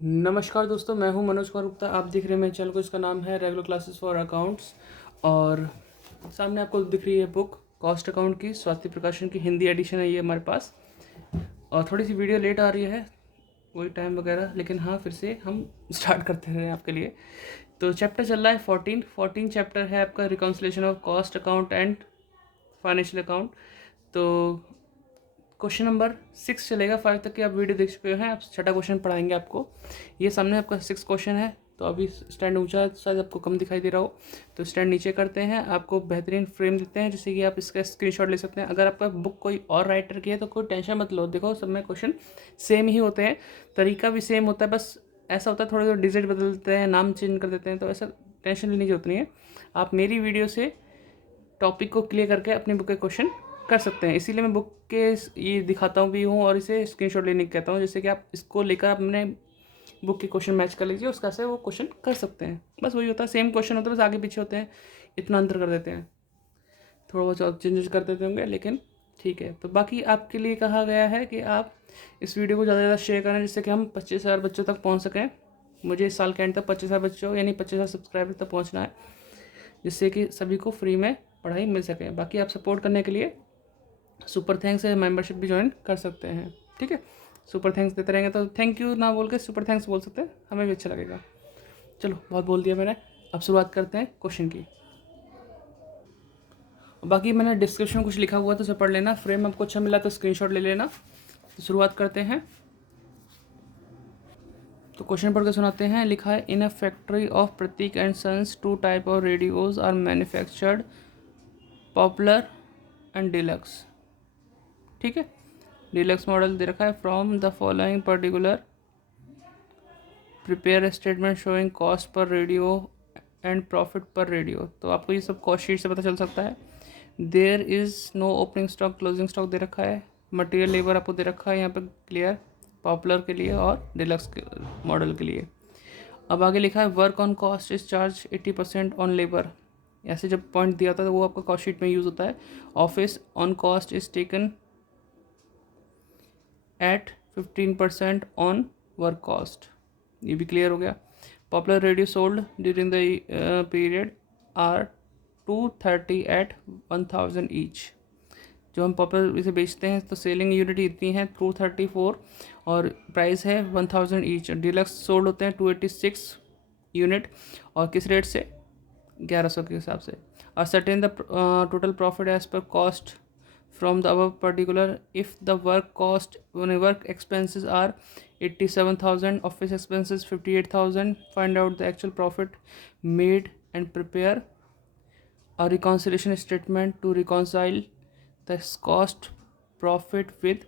नमस्कार दोस्तों, मैं हूं मनोज कुमार गुप्ता। आप देख रहे हैं मेरे चैनल को, इसका नाम है रेगुलर क्लासेस फॉर अकाउंट्स। और सामने आपको दिख रही है बुक कॉस्ट अकाउंट की, स्वाति प्रकाशन की हिंदी एडिशन है ये हमारे पास। और थोड़ी सी वीडियो लेट आ रही है, वही टाइम वगैरह, लेकिन हाँ फिर से हम स्टार्ट करते हैं आपके लिए। तो चैप्टर चल रहा है 14 चैप्टर है आपका, reconciliation of cost account and financial account. तो क्वेश्चन नंबर 6 चलेगा, 5 तक की आप वीडियो देख चुके हैं। आप छठा क्वेश्चन पढ़ाएंगे आपको। ये सामने आपका 6 क्वेश्चन है। तो अभी स्टैंड ऊंचा शायद आपको कम दिखाई दे रहा हो, तो स्टैंड नीचे करते हैं। आपको बेहतरीन फ्रेम देते हैं जिससे कि आप इसका स्क्रीनशॉट ले सकते हैं। अगर आपका बुक कोई और राइटर की है तो कोई टेंशन मत लो, देखो सब में क्वेश्चन सेम ही होते हैं, तरीका भी सेम होता है, बस ऐसा होता है थोड़े थोड़े डिजिट बदल देते हैं, नाम चेंज कर देते हैं, तो ऐसा टेंशन लेने की जरूरत नहीं है। आप मेरी वीडियो से टॉपिक को क्लियर करके अपनी बुक के क्वेश्चन कर सकते हैं। इसीलिए मैं बुक के ये दिखाता हूँ भी हूँ और इसे स्क्रीनशॉट लेने कहता हूँ, जैसे कि आप इसको लेकर अपने बुक के क्वेश्चन मैच कर लीजिए, उसका से वो क्वेश्चन कर सकते हैं। बस वही होता है, सेम क्वेश्चन होता है, बस आगे पीछे होते हैं, इतना अंतर कर देते हैं, थोड़ा बहुत चेंजेस कर देते होंगे, लेकिन ठीक है। तो बाकी आपके लिए कहा गया है कि आप इस वीडियो को ज़्यादा से ज़्यादा शेयर करें, जिससे कि हम 25,000 बच्चों तक पहुँच सकें। मुझे इस साल के एंड तक 25,000 बच्चों यानी 25,000 सब्सक्राइबर तक पहुँचना है, जिससे कि सभी को फ्री में पढ़ाई मिल सके। बाकी आप सपोर्ट करने के लिए सुपर थैंक्स है, मेंबरशिप भी ज्वाइन कर सकते हैं, ठीक है। सुपर थैंक्स देते रहेंगे तो थैंक यू ना बोल के सुपर थैंक्स बोल सकते हैं, हमें भी अच्छा लगेगा। चलो बहुत बोल दिया मैंने, अब शुरुआत करते हैं क्वेश्चन की। बाकी मैंने डिस्क्रिप्शन में कुछ लिखा हुआ तो उसे पढ़ लेना, फ्रेम आपको अच्छा मिला तो स्क्रीनशॉट ले लेना। तो शुरुआत करते हैं। तो क्वेश्चन पढ़ के सुनाते हैं। लिखा है, in a factory of Prateek and sons 2 type of radios are manufactured, popular and deluxe. ठीक है, डिलक्स मॉडल दे रखा है। From the following particular prepare statement showing cost per radio and profit per radio. तो आपको ये सब कॉस्ट शीट से पता चल सकता है। There is no opening stock, closing stock दे रखा है। मटेरियल लेबर आपको दे रखा है यहाँ पे क्लियर, पॉपुलर के लिए और डिलक्स मॉडल के लिए। अब आगे लिखा है, work on cost is charge 80% on labour. ऐसे जब पॉइंट दिया होता है तो वो आपका कॉस्ट शीट में यूज़ होता है। Office on cost is taken at 15% on work cost, ये भी क्लियर हो गया। Popular radio sold during the period are 230 at 1000 each. जो हम पॉपुलर इसे बेचते हैं तो सेलिंग यूनिट इतनी है 234 और प्राइस है 1000 ईच। डिलक्स सोल्ड होते हैं 286 यूनिट और किस रेट से, 1100 के हिसाब से। और certain the total profit as per cost from the above particular if the work expenses are 87,000, office expenses 58,000, find out the actual profit made and prepare a reconciliation statement to reconcile the cost profit with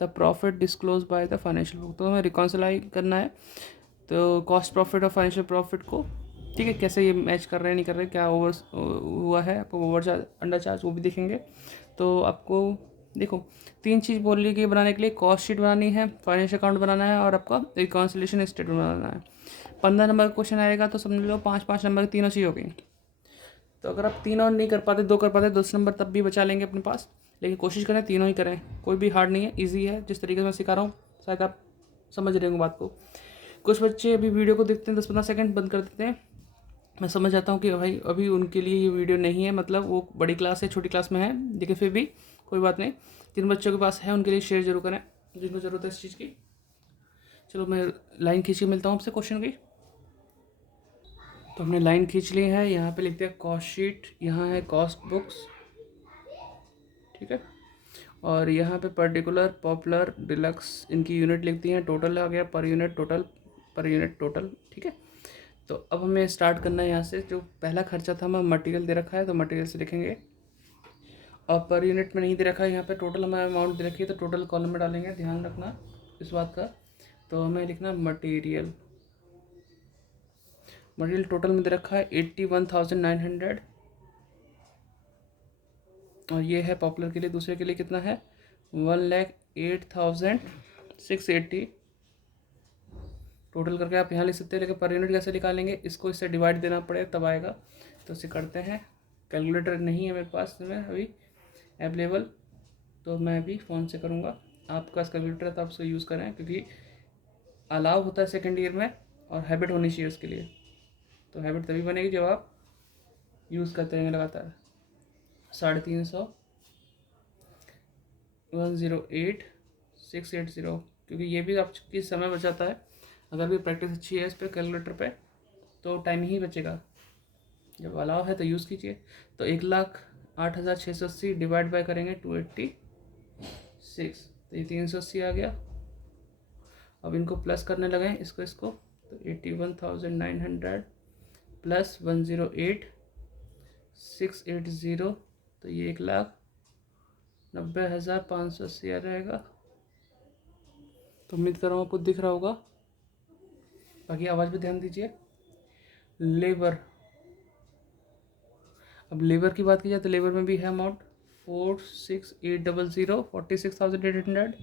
the profit disclosed by the financial book। तो हमें रिकॉन्सिलाई करना है तो cost profit और financial profit को, ठीक है, कैसे ये मैच कर रहे हैं नहीं कर रहे, क्या ओवर हुआ है, आपको ओवर चार्ज अंडर चार्ज वो भी देखेंगे। तो आपको देखो 3 चीज़ बोल ली गई बनाने के लिए, कॉस्ट शीट बनानी है, फाइनेंशियल अकाउंट बनाना है और आपका रिकॉन्सिलेशन स्टेटमेंट बनाना है। 15 नंबर का क्वेश्चन आएगा तो समझ लो 5-5 नंबर की तीनों चीज़ हो गई। तो अगर आप तीनों नहीं कर पाते, 2 कर पाते, 10 नंबर तब भी बचा लेंगे अपने पास, लेकिन कोशिश करें तीनों ही करें। कोई भी हार्ड नहीं है, ईजी है, जिस तरीके से मैं सिखा रहा हूँ शायद आप समझ रहे होंगे बात को। कुछ बच्चे अभी वीडियो को देखते हैं 10-15 सेकंड बंद कर देते हैं। मैं समझ जाता हूँ कि भाई अभी उनके लिए ये वीडियो नहीं है, मतलब वो बड़ी क्लास है, छोटी क्लास में है, लेकिन फिर भी कोई बात नहीं, जिन बच्चों के पास है उनके लिए शेयर जरूर करें जिनको ज़रूरत है इस चीज़ की। चलो मैं लाइन खींच के मिलता हूँ आपसे क्वेश्चन की। तो हमने लाइन खींच ली है, यहाँ पे लिखते हैं कॉस्ट शीट, यहाँ है कॉस्ट बुक्स, ठीक है। और यहाँ पे पर्टिकुलर, पॉपुलर, डिलक्स इनकी यूनिट लिख दी है, टोटल आ गया per unit total, per unit total, ठीक है। तो अब हमें स्टार्ट करना है यहाँ से। जो पहला खर्चा था हमें मटेरियल दे रखा है तो मटेरियल से लिखेंगे, और पर यूनिट में नहीं दे रखा है, यहाँ पे टोटल हमें अमाउंट दे रखी है तो टोटल कॉलम में डालेंगे, ध्यान रखना इस बात का। तो हमें लिखना मटेरियल, मटेरियल टोटल में दे रखा है 81,900, और ये है पॉपुलर के लिए। दूसरे के लिए कितना है, 1,08,680। टोटल करके आप यहाँ लिख सकते हैं, लेकिन पर यूनिट कैसे निकालेंगे, इसको इससे डिवाइड देना पड़ेगा तब आएगा। तो इसे करते हैं, कैलकुलेटर नहीं है मेरे पास में अभी अवेलेबल, तो मैं अभी फ़ोन से करूँगा। आपके पास कैलकुलेटर है तो आप उसको यूज़ करें, क्योंकि अलाउ होता है सेकेंड ईयर में, और हैबिट होनी चाहिए उसके लिए। तो हैबिट तभी बनेगी जब आप यूज़ करते रहेंगे लगातार। 350, 108,680, क्योंकि ये भी आपकी समय बचाता है। अगर भी प्रैक्टिस अच्छी है इस पर कैलकुलेटर पे तो टाइम ही बचेगा। जब अलाउ है तो यूज़ कीजिए। तो 1,08,680 डिवाइड बाय करेंगे 286, तो ये 380 आ गया। अब इनको प्लस करने लगे इसको, तो 81,900 प्लस 108,680, तो ये 1,90,580 आ जाएगा। तो उम्मीद कर रहा हूँ आपको दिख रहा होगा। बाकी आवाज़ पे ध्यान दीजिए। लेबर, अब लेबर की बात की जाए तो लेबर में भी है अमाउंट 46,800, 46,800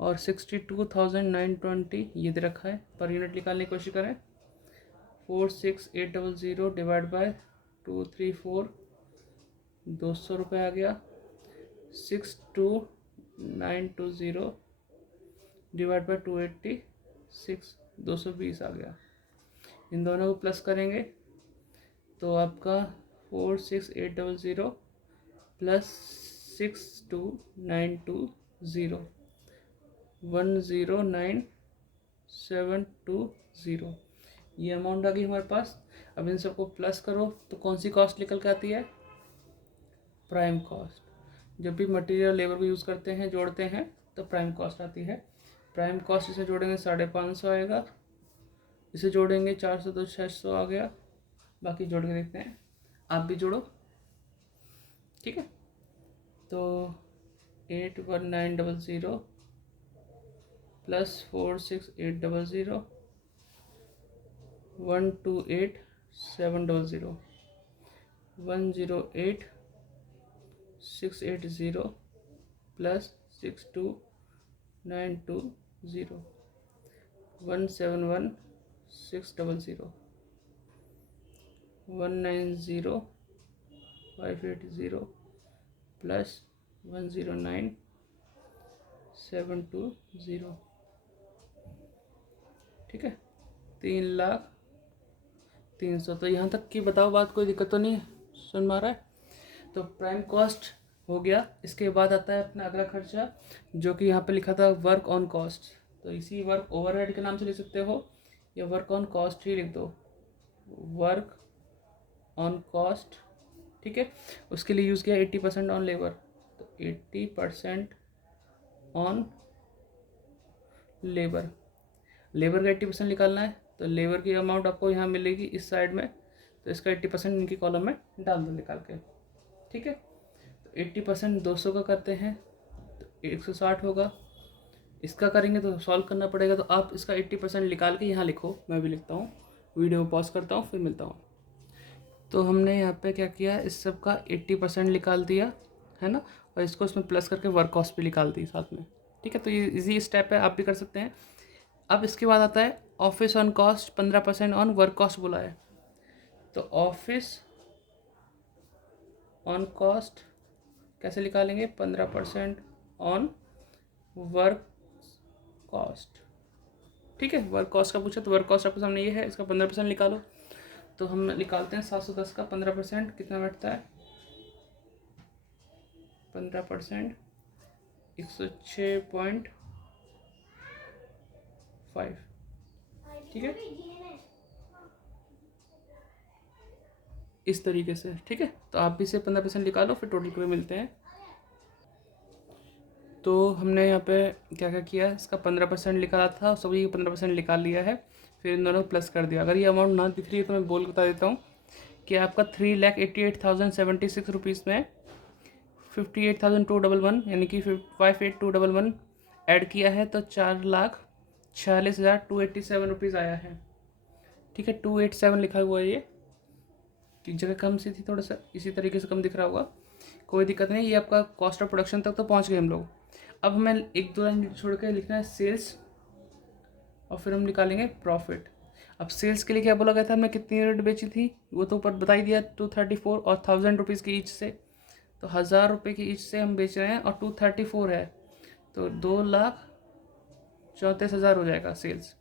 और 62,920 ये दे रखा है। पर यूनिट निकालने की कोशिश करें। 46,800 डिवाइड बाय 234, 200 रुपये आ गया। 62,920 डिवाइड बाय 286, 220 आ गया। इन दोनों को प्लस करेंगे तो आपका 46,800 प्लस 62,920, 109,720, ये अमाउंट आ गई हमारे पास। अब इन सबको प्लस करो तो कौन सी कॉस्ट निकल के आती है? Prime cost. जब भी मटेरियल लेबर को यूज़ करते हैं, जोड़ते हैं, तो प्राइम कॉस्ट आती है। प्राइम कॉस्ट इसे जोड़ेंगे 550 आएगा, इसे जोड़ेंगे 400 तो 600 आ गया। बाकी जोड़ के देखते हैं, आप भी जोड़ो, ठीक है। तो 81900 प्लस 46800, 128,700, 108,680 प्लस 62,920, 171,600, 190,580 प्लस 109,720, ठीक है। 3,03,000। तो यहाँ तक की बताओ बात, कोई दिक्कत तो नहीं है? सुन में आ रहा है? तो प्राइम कॉस्ट हो गया। इसके बाद आता है अपना अगला खर्चा, जो कि यहाँ पे लिखा था वर्क ऑन कॉस्ट। तो इसी वर्क ओवरहेड के नाम से लिख सकते हो, या वर्क ऑन कॉस्ट ही लिख दो, वर्क ऑन कॉस्ट, ठीक है। उसके लिए यूज़ किया 80% ऑन लेबर, तो 80% ऑन लेबर। लेबर का 80% निकालना है, तो लेबर की अमाउंट आपको यहाँ मिलेगी इस साइड में, तो इसका 80% इनकी कॉलम में डाल दो निकाल के, ठीक है। तो 80% 200 का करते हैं तो 160 होगा। इसका करेंगे तो सॉल्व करना पड़ेगा, तो आप इसका 80% निकाल के यहाँ लिखो, मैं भी लिखता हूँ। वीडियो पॉज करता हूँ, फिर मिलता हूँ। तो हमने यहाँ पे क्या किया, इस सब का 80% निकाल दिया है ना, और इसको इसमें प्लस करके वर्क कॉस्ट भी निकाल दी साथ में, ठीक है। तो ये इजी स्टेप है, आप भी कर सकते हैं। अब इसके बाद आता है office on cost 15% on work cost बोला है, तो ऑफिस ऑन कॉस्ट कैसे निकालेंगे? 15% ऑन वर्क कॉस्ट, ठीक है। वर्क कॉस्ट का पूछा तो वर्क कॉस्ट आपके सामने ये है, इसका 15% निकालो। तो हम निकालते हैं 710 का 15% कितना बैठता है? 15% 106.5, ठीक है, इस तरीके से, ठीक है। तो आप भी इसे 15% निकालो, फिर टोटल पे मिलते हैं। तो हमने यहाँ पे क्या क्या किया, इसका 15% निकाला था, सभी 15% निकाल लिया है, फिर इन दोनों प्लस कर दिया। अगर ये अमाउंट ना दिख रही है तो मैं बोल बता देता हूँ कि आपका 3,88,076 रुपीज़ में 58,211 यानी कि 58,211 ऐड किया है, तो 4,46,287 रुपीज़ आया है, ठीक है। 287 लिखा हुआ है, ये एक जगह कम सी थी, थोड़ा सा इसी तरीके से कम दिख रहा होगा, कोई दिक्कत नहीं। ये आपका कॉस्ट ऑफ प्रोडक्शन तक तो पहुंच गए हम लोग। अब हमें एक दो लाइन छोड़ के लिखना है सेल्स, और फिर हम निकालेंगे प्रॉफिट। अब सेल्स के लिए क्या बोला गया था, हमने कितनी यूनिट बेची थी वो तो ऊपर बता ही दिया, 234 और 1,000 रुपीज़ की ईच से, तो 1,000 रुपये की ईच से हम बेच रहे हैं, और 234 है तो 2,34,000 हो जाएगा सेल्स।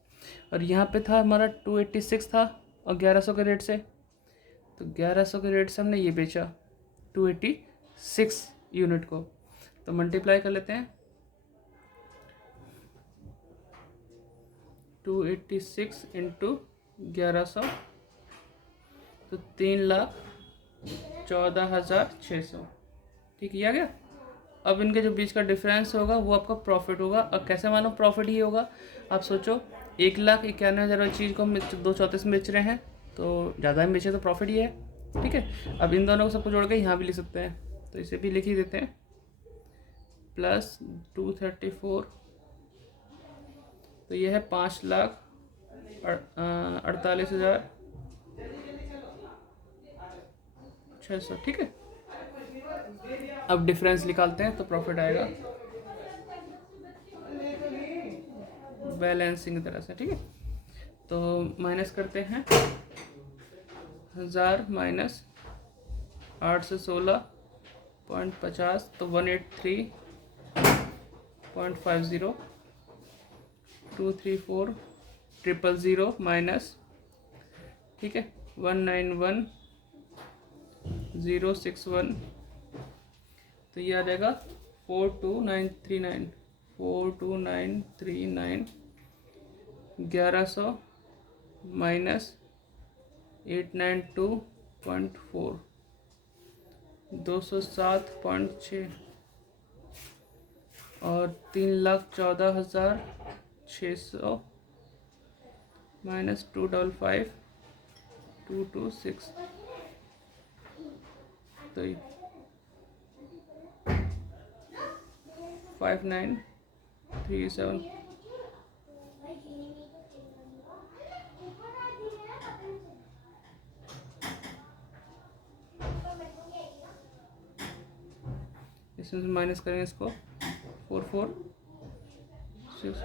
और यहाँ पे था हमारा 286 था और 1100 के रेट से, तो 1100 के रेट से हमने ये बेचा 286 यूनिट को। तो मल्टीप्लाई कर लेते हैं 286 इंटू 1100, तो 3,14,600। ठीक है, आ गया। अब इनके जो बीच का डिफरेंस होगा वो आपका प्रॉफिट होगा। अब कैसे मानो प्रॉफिट ही होगा, आप सोचो 1,91,000 वाली चीज़ को हम 234 में बेच रहे हैं, तो ज़्यादा में बेचे तो प्रॉफिट ही है। ठीक है, अब इन दोनों को सबको जोड़ के यहाँ भी लिख सकते हैं, तो इसे भी लिख ही देते हैं प्लस 234, तो ये है 5,48,600। ठीक है, अब डिफरेंस निकालते हैं तो प्रॉफिट आएगा बैलेंसिंग की तरह से। ठीक है, तो माइनस करते हैं 1000 माइनस 8 से 16.50, तो 183.50, 234,000 माइनस, ठीक है, 191,061, तो ये आ जाएगा 42939, 42939, 1100 माइनस 892.4, 207.6 और 3,14,600 माइनस 255,226, तो 5937। इसमें से माइनस करेंगे इसको 446,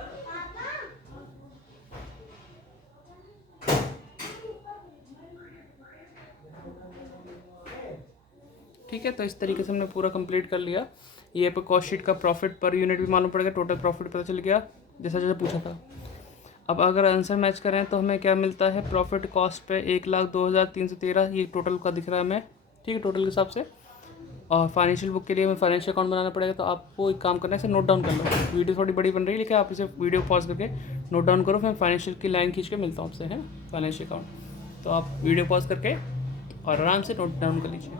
ठीक है। तो इस तरीके से हमने पूरा कंप्लीट कर लिया। ये पे कॉस्ट शीट का प्रॉफिट पर यूनिट भी मालूम पड़ गया, टोटल प्रॉफिट पता चल गया जैसा जैसा पूछा था। अब अगर आंसर मैच करें तो हमें क्या मिलता है, प्रॉफिट कॉस्ट पे 1,02,313 ये टोटल का दिख रहा है हमें। ठीक है, टोटल के हिसाब से। और फाइनेंशियल बुक के लिए हमें फाइनेंशियल अकाउंट बनाना पड़ेगा, तो आपको एक काम करना है, इसे नोट डाउन कर लो। वीडियो थोड़ी बड़ी बन रही है, लेकिन आप इसे वीडियो पॉज करके नोट डाउन करो, फिर फाइनेंशियल की लाइन खींच के मिलता हूँ आपसे, है फाइनेंशियल अकाउंट। तो आप वीडियो पॉज करके और आराम से नोट डाउन कर लीजिए।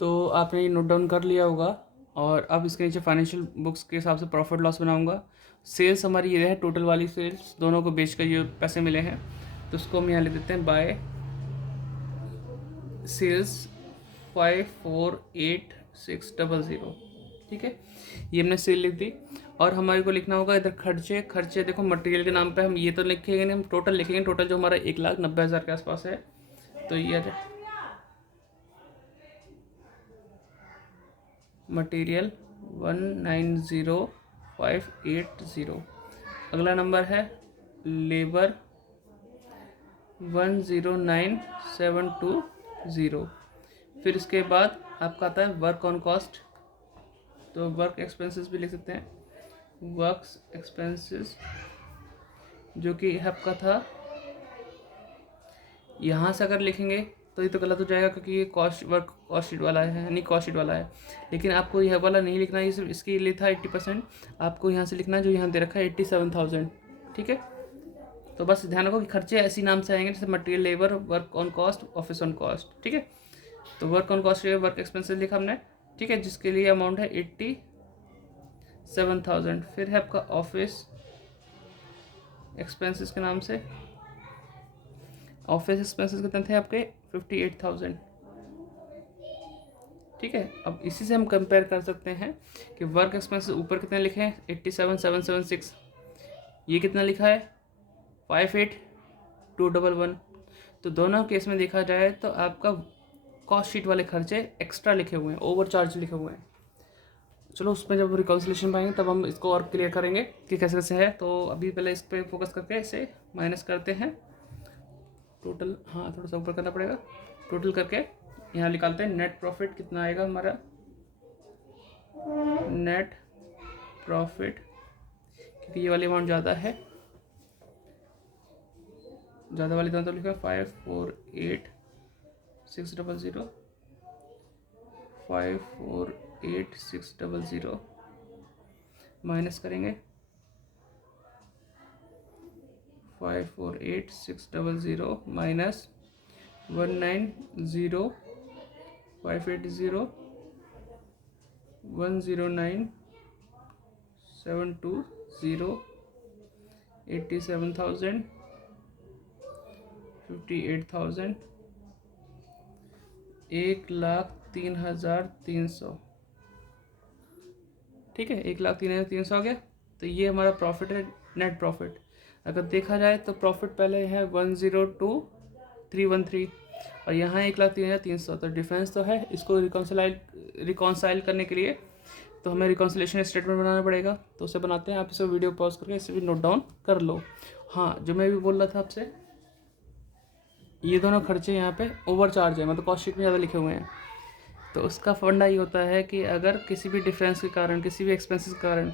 तो आपने ये नोट डाउन कर लिया होगा, और अब इसके नीचे फाइनेंशियल बुक्स के हिसाब से प्रॉफिट लॉस बनाऊंगा। सेल्स हमारी ये है, टोटल वाली सेल्स दोनों को बेच कर ये पैसे मिले हैं, तो उसको हम यहाँ लिख देते हैं बाय सेल्स 548,600। ठीक है, ये हमने सेल लिख दी। और हमारे को लिखना होगा इधर खर्चे। खर्चे देखो मटेरियल के नाम पे हम ये तो लिखेंगे नहीं, हम टोटल लिखेंगे। टोटल जो हमारा 1,90,000 के आसपास है, तो ये मटेरियल 190,580। अगला नंबर है लेबर 109,720। फिर इसके बाद आपका आता है वर्क ऑन कॉस्ट, तो वर्क एक्सपेंसेस भी लिख सकते हैं, वर्क्स एक्सपेंसेस, जो कि आपका था। यहाँ से अगर लिखेंगे तो ये तो गलत हो जाएगा, क्योंकि ये वर्क कॉस्ट शीट वाला है, नहीं कॉस्ट शीट वाला है। लेकिन आपको यह वाला नहीं लिखना है, ये सिर्फ इसके लिए था 80%। आपको यहाँ से लिखना है जो यहाँ दे रखा है 87,000। ठीक है, तो बस ध्यान रखो कि खर्चे ऐसी नाम से आएंगे जैसे material, labour, work on cost, office on cost. ठीक है, तो work on cost work expenses लिखा हमने। ठीक है, जिसके लिए अमाउंट है 87,000। फिर है आपका ऑफिस एक्सपेंसेस के नाम से, ऑफिस एक्सपेंसेस कितने थे आपके 58,000। ठीक है, अब इसी से हम कंपेयर कर सकते हैं कि वर्क एक्सपेंसेस ऊपर कितने लिखे हैं 87,776, ये कितना लिखा है 58,211। तो दोनों केस में देखा जाए तो आपका कॉस्ट शीट वाले खर्चे एक्स्ट्रा लिखे हुए हैं, ओवर चार्ज लिखे हुए हैं। चलो उसमें जब रिकॉन्सिलेशन पाएंगे तब हम इसको और क्लियर करेंगे कि कैसे कैसे है। तो अभी पहले इस पर फोकस करके इसे माइनस करते हैं टोटल। हाँ, थोड़ा सा ऊपर करना पड़ेगा। टोटल करके यहाँ निकालते हैं नेट प्रॉफिट कितना आएगा हमारा। नेट प्रॉफिट, क्योंकि ये वाली अमाउंट ज़्यादा है, ज़्यादा वाली दोनों तो लिखा 548600 548600 माइनस करेंगे 548600 माइनस 190580 109720 87,000 58,000 1,03,300। ठीक है, 1,03,300 आ गया। तो ये हमारा प्रॉफिट है, नेट प्रॉफिट। अगर देखा जाए तो प्रॉफिट पहले है 102,313 और यहाँ 1,03,300, तो डिफरेंस तो है। इसको रिकॉन्साइल करने के लिए तो हमें रिकॉन्सिलेशन स्टेटमेंट बनाना पड़ेगा। तो उसे बनाते हैं, आप इसे वीडियो पॉज करके इसे भी नोट डाउन कर लो। हाँ, जो मैं भी बोल रहा था आपसे, ये दोनों खर्चे यहाँ पे ओवर चार्ज है, मतलब कॉस्ट शीट में ज़्यादा लिखे हुए हैं। तो उसका फंडा ये होता है कि अगर किसी भी डिफरेंस के कारण, किसी भी एक्सपेंसेस के कारण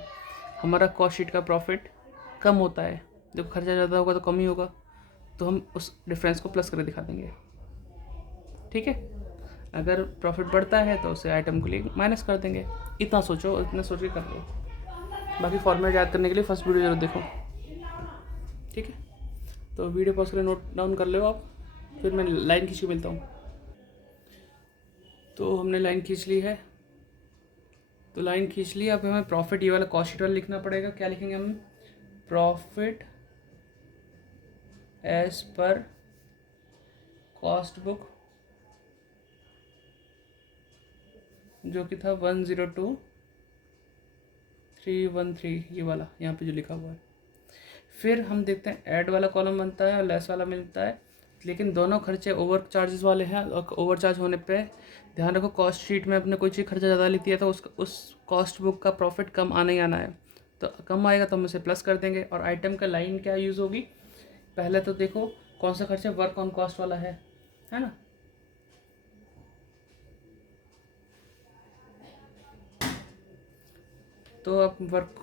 हमारा कॉस्ट शीट का प्रॉफिट कम होता है, जब खर्चा ज़्यादा होगा तो कम ही होगा, तो हम उस डिफरेंस को प्लस करके दिखा देंगे। ठीक है, अगर प्रॉफिट बढ़ता है तो उसे आइटम के लिए माइनस कर देंगे। इतना सोचो, इतना सोच के कर लो। बाकी फॉर्मेट याद करने के लिए फर्स्ट वीडियो जरूर देखो। ठीक है, तो वीडियो पॉज करके नोट डाउन कर लो आप, फिर मैं लाइन खींच के मिलता हूँ। तो हमने लाइन खींच ली है, तो लाइन खींच ली। अब हमें प्रॉफिट, ये वाला कॉस्ट शीट वाला लिखना पड़ेगा। क्या लिखेंगे हम? Profit as per cost book, जो कि था 102,313, ये वाला यहाँ पे जो लिखा हुआ है। फिर हम देखते हैं ऐड वाला कॉलम बनता है और लेस वाला मिलता है, लेकिन दोनों खर्चे ओवर चार्जेस वाले हैं। और ओवर चार्ज होने पे ध्यान रखो, कॉस्ट शीट में अपने कोई चीज़ खर्चा ज़्यादा लिख दिया तो उस कॉस्ट बुक का प्रॉफिट कम आना ही आना है। तो कम आएगा तो हम उसे प्लस कर देंगे। और आइटम का लाइन क्या यूज़ होगी? पहले तो देखो कौन सा खर्चा वर्क ऑन कॉस्ट वाला है ना। तो अब वर्क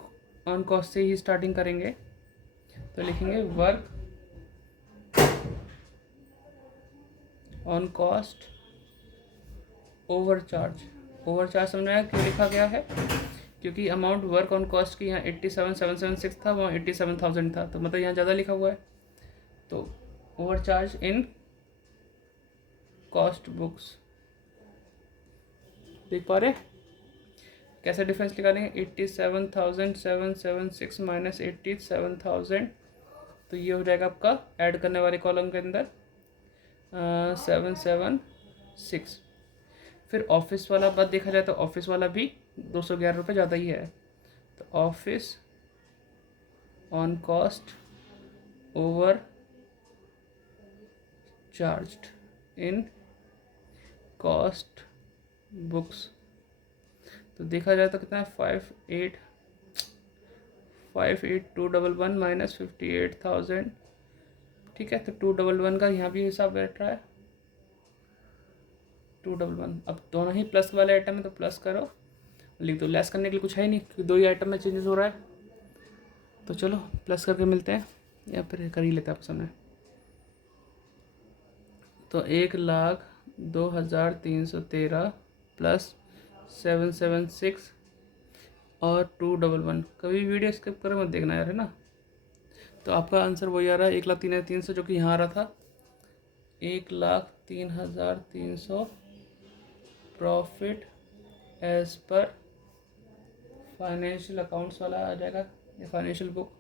ऑन कॉस्ट से ही स्टार्टिंग करेंगे। तो लिखेंगे work on cost over charge. Over charge समझ में आया क्यों लिखा गया है? क्योंकि अमाउंट वर्क ऑन कॉस्ट की यहाँ 87,776 था, वहाँ 87,000 था, तो मतलब यहाँ ज़्यादा लिखा हुआ है। तो over charge in cost books लिख पा रहे? कैसे डिफरेंस निकालेंगे? 87,776 माइनस 87,000, तो ये हो जाएगा आपका ऐड करने वाले कॉलम के अंदर 776। फिर ऑफिस वाला बात देखा जाए तो ऑफिस वाला भी 211 रुपये ज़्यादा ही है। तो office on cost over charged in cost books. तो देखा जाए तो कितना है? 58211 माइनस 58,000। ठीक है, तो 211 का यहाँ भी हिसाब बैठ रहा है 211। अब दोनों ही प्लस वाले आइटम है तो प्लस करो, लिख दो। लेस करने के लिए कुछ है ही नहीं क्योंकि दो ही आइटम में चेंजेस हो रहा है। तो चलो प्लस करके मिलते हैं, या फिर कर ही लेते हैं आपस में। तो 1,02,313 प्लस 776 और 211। कभी वीडियो स्किप करो मत देखना यार, है ना। तो आपका आंसर वही आ रहा है 1,03,300, जो कि यहाँ आ रहा था 1,03,300 profit as per financial accounts वाला आ जाएगा, ये फाइनेंशियल बुक।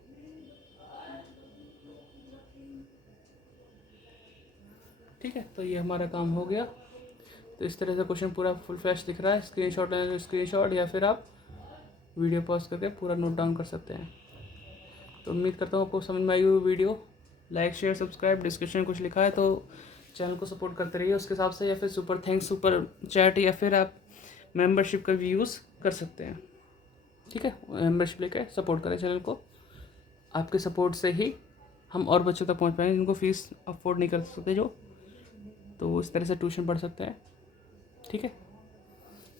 ठीक है, तो ये हमारा काम हो गया। तो इस तरह से क्वेश्चन पूरा फुल फ्लैश दिख रहा है। स्क्रीनशॉट लेना तो स्क्रीनशॉट, या फिर आप वीडियो पॉज करके पूरा नोट डाउन कर सकते हैं। तो उम्मीद करता हूँ आपको समझ में आई हुई video. Like share subscribe, description में कुछ लिखा है तो चैनल को सपोर्ट करते रहिए उसके हिसाब से, या फिर सुपर थैंक्स, सुपर चैट, या फिर आप मेंबरशिप का भी यूज़ कर सकते हैं। ठीक है, मेंबरशिप लेकर सपोर्ट करें चैनल को। आपके सपोर्ट से ही हम और बच्चों तक पहुंच पाएंगे जिनको फीस अफोर्ड नहीं कर सकते, जो तो वो इस तरह से ट्यूशन पढ़ सकते हैं। ठीक है,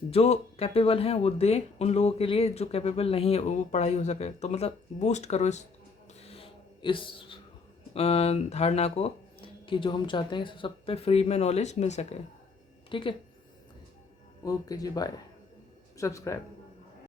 जो कैपेबल हैं वो दे उन लोगों के लिए, जो कैपेबल नहीं है वो पढ़ाई हो सके। तो मतलब बूस्ट करो इस धारणा को कि जो हम चाहते हैं सब पे फ्री में नॉलेज मिल सके। ठीक है, ओके जी, बाय, सब्सक्राइब।